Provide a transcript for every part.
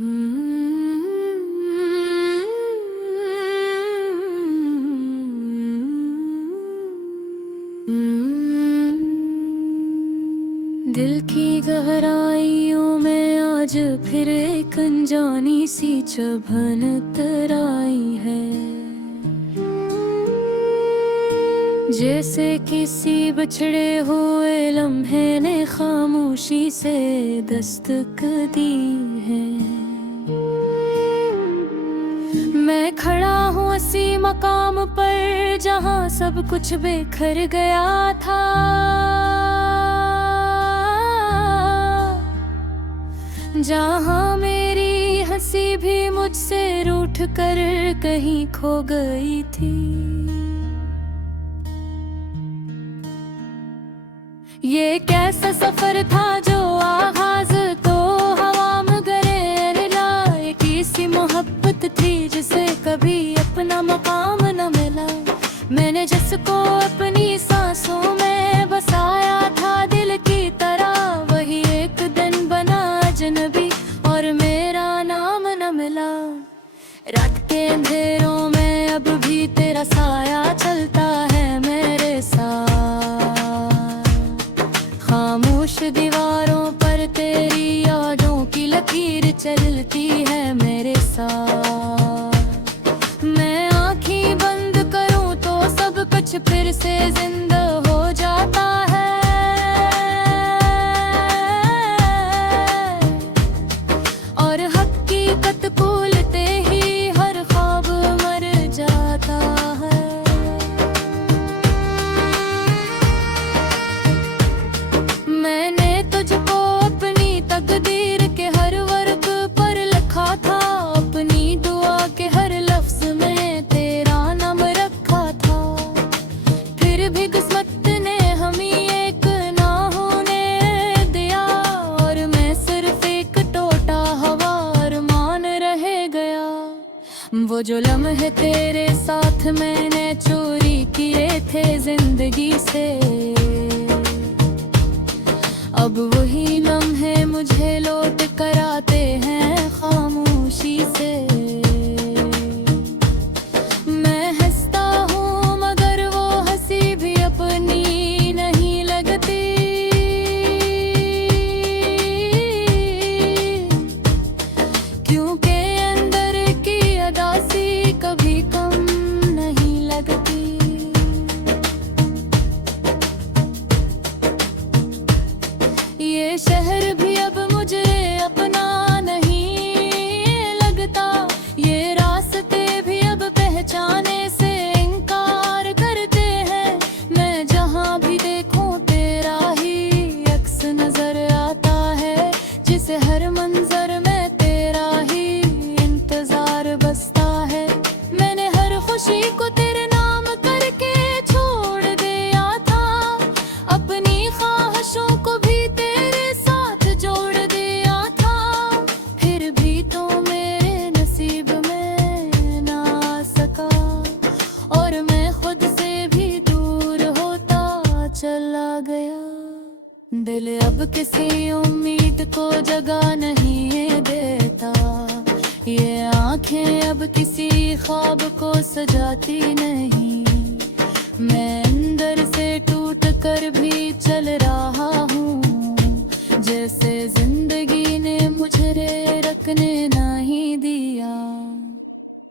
दिल की गहराइयों में आज फिर एक अनजानी सी चुभन तराई है। जैसे किसी बिछड़े हुए लम्हे ने खामोशी से दस्तक दी है। मैं खड़ा हूँ उसी मकाम पर जहाँ सब कुछ बिखर गया था। जहाँ मेरी हंसी भी मुझसे रूठ कर कहीं खो गई थी। ये कैसा सफर था जो आगाज तो हवा में गरे लाए। किसी मोहब्बत थी जिसे कभी अपना मकाम न मिला। मैंने जिसको अपनी सांसों में बसाया था दिल की तरह, वही एक दिन बना अजनबी और मेरा नाम न मिला। रात के अंधेरों में अब भी तेरा साया चलता है मेरे साथ। खामोश दीवारों पर तेरी यादों की लकीर चलती है मेरे साथ। मैं आँखें बंद करूं तो सब कुछ फिर से जिंदा हो जाता है। और हकीकत भूलते ही हर ख्वाब मर जाता है। मैंने तुझको अपनी तकदीर के हर वर्ग पर लिखा था। अपनी दुआ के हर लफ्ज में तेरा नाम रखा था। फिर भी किस्मत ने हमें एक ना होने दिया। और मैं सिर्फ एक टोटा हवा अरमान रह गया। वो जो लम्हे तेरे साथ मैंने चोरी किए थे जिंदगी से, अब वही लम्हे मुझे लौट कर आते हैं खामोशी से। मैं हंसता हूँ मगर वो हंसी भी अपनी नहीं लगती। क्योंकि अंदर की अदासी कभी कम नहीं लगती। ये शहर भी अब मुझे अपना नहीं लगता। ये रास्ते भी अब पहचाने से इनकार करते हैं। मैं जहाँ भी देखूं तेरा ही अक्स नजर आता है। जिसे हर मंजर में तेरा ही इंतजार बसता है। मैंने हर खुशी को तेरे नाम करके छोड़ दिया था। अपनी ख्वाहिशों को भी तेरे साथ जोड़ दिया था। फिर भी तो मेरे नसीब में ना आ सका। और मैं खुद से भी दूर होता चला गया। दिल अब किसी उम्मीद को जगह नहीं देता। ये आंखें अब किसी ख्वाब को सजाती नहीं। मैं अंदर से टूट कर भी चल रहा हूँ। जैसे जिंदगी ने मुझे रखने नहीं दिया।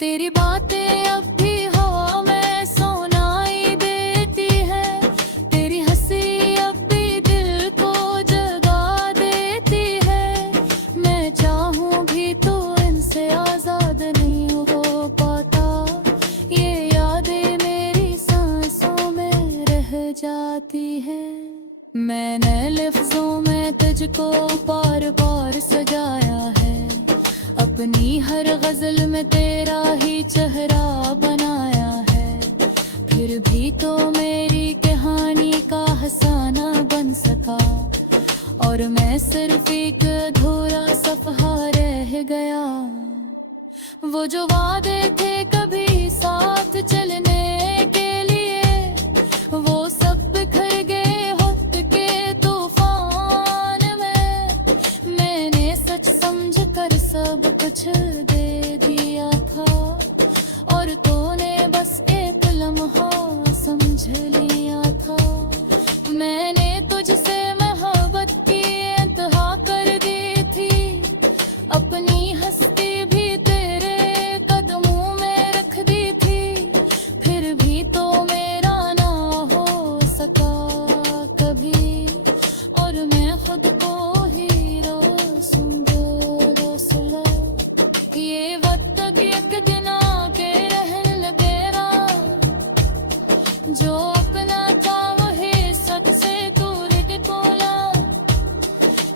तेरी बातें अब भी हवा में सुनाई देती है। तेरी हंसी अब भी दिल को जगा देती है। मैं चाहूँ भी तो इनसे आजाद नहीं हो पाता। ये यादें मेरी सांसों में रह जाती है। मैंने लफ्जों में तुझको बार बार सजाया है। अपनी हर गजल में तेरा ही चेहरा बनाया है। फिर भी तो मेरी कहानी का अफसाना बन सका। और मैं सिर्फ एक अधूरा सफहा रह गया। वो जो वादे थे कभी साथ चलने के लिए, वो सब बिखर गए वक्त के तूफान में। मैंने सच समझ कर सब कुछ दे दिया था, और तूने बस एक लम्हा समझ लिया था। मैंने तुझसे मोहब्बत की इंतहा कर दी थी, अपनी हस्ती भी तेरे कदमों में रख दी थी, फिर भी तो मेरा ना हो सका कभी, और मैं खुद को हीरो सुला। ये वक्त एक दिन आके रहने लगेगा, जो अपना था वही सच से दूर टिकोला।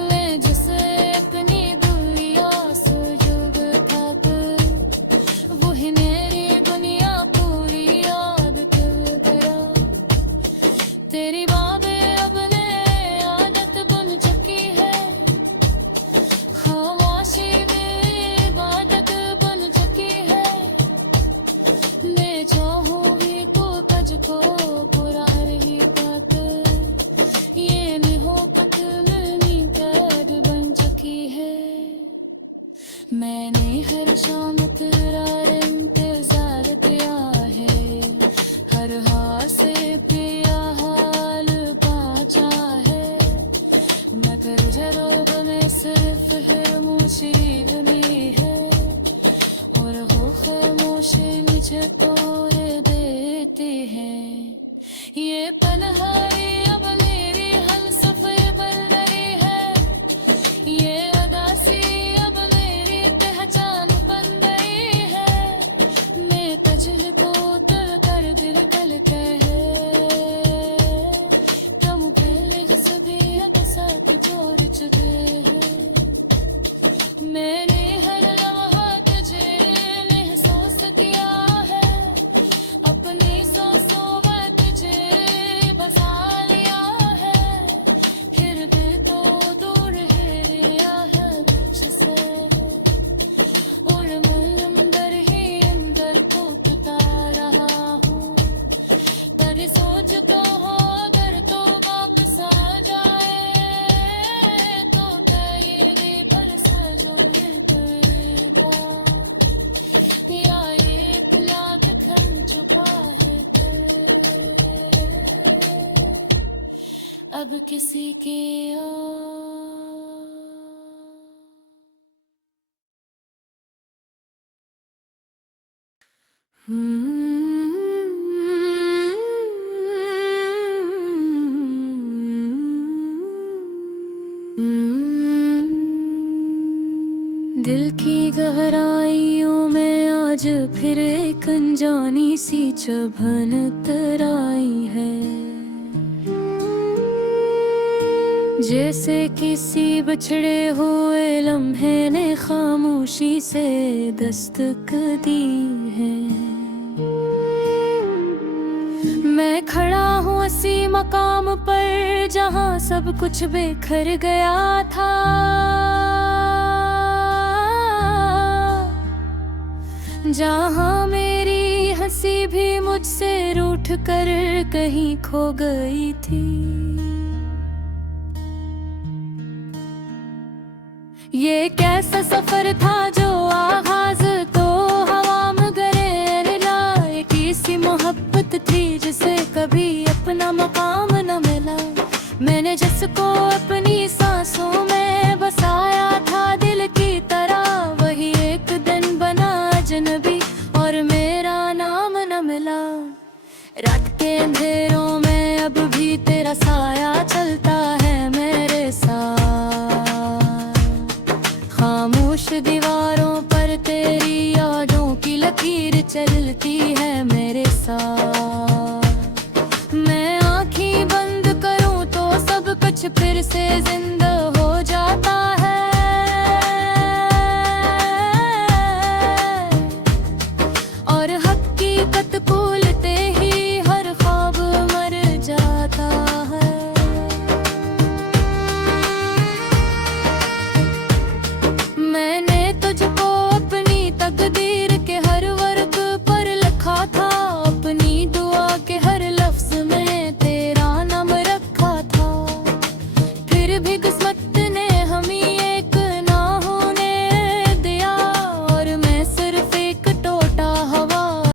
मैं जिसे अपनी दुनिया से जुड़ था दिल, वही मेरी दुनिया पूरी याद कर गया। तेरी बातें अब ने आदत बन चुकी है, खामोशी में इबादत बन चुकी है। मैं चाहूँ भी तो तुझको बुरा नहीं पाते, ये मोहब्बत मेरी कैद बन चुकी है। मैंने हर शाम तेरा इंतजार किया है, हर हाल से पिया हाल पाचा है। मगर जरूब में सिर्फ खामोशी बनी है, और वो खामोशी मुझे तोड़ देती है। ये तन्हाई अब मेरी हमसफर बन रही है, ये उदासी अब मेरी पहचान बन गई है। मैं तुझको तुल कर दिल कल कहे, तुम पहले सभी साथ छोड़ चुके हैं। मैंने हर लम्हा तुझे महसूस किया है, अपनी सांसों में तुझे बसा लिया है, फिर भी तो दूर है रिया है मुझसे, और मैं अंदर ही अंदर को पिता रहा हूँ। तेरी सोच को हो अगर तो वापस आ जाए, तो तेरे पर सजोने पड़ेगा, या ये गुलाब थम चुका है अब किसी के दिल की गहराइयों में आज फिर एक अनजानी सी चुभन तराई है, जैसे किसी बिछड़े हुए लम्हे ने खामोशी से दस्तक दी है। मैं खड़ा हूँ उसी मकाम पर जहाँ सब कुछ बिखर गया था, जहाँ मेरी हंसी भी मुझसे रूठ कर कहीं खो गई थी। ये कैसा सफर था जो आगाज तो हवा में गरे लाए, किसी मोहब्बत थी जिसे कभी अपना मकाम न मिला। मैंने जिसको अपनी सांसों में बसाया था दिल की तरह, वही एक दिन बना अजनबी और मेरा नाम न मिला। रात के अंधेरों में अब भी तेरा साया चलता है मेरे साथ, खामोश दीवारों पर तेरी यादों की लकीर चलती है मेरे साथ। मैं आँखें बंद करूं तो सब कुछ फिर से जिंदा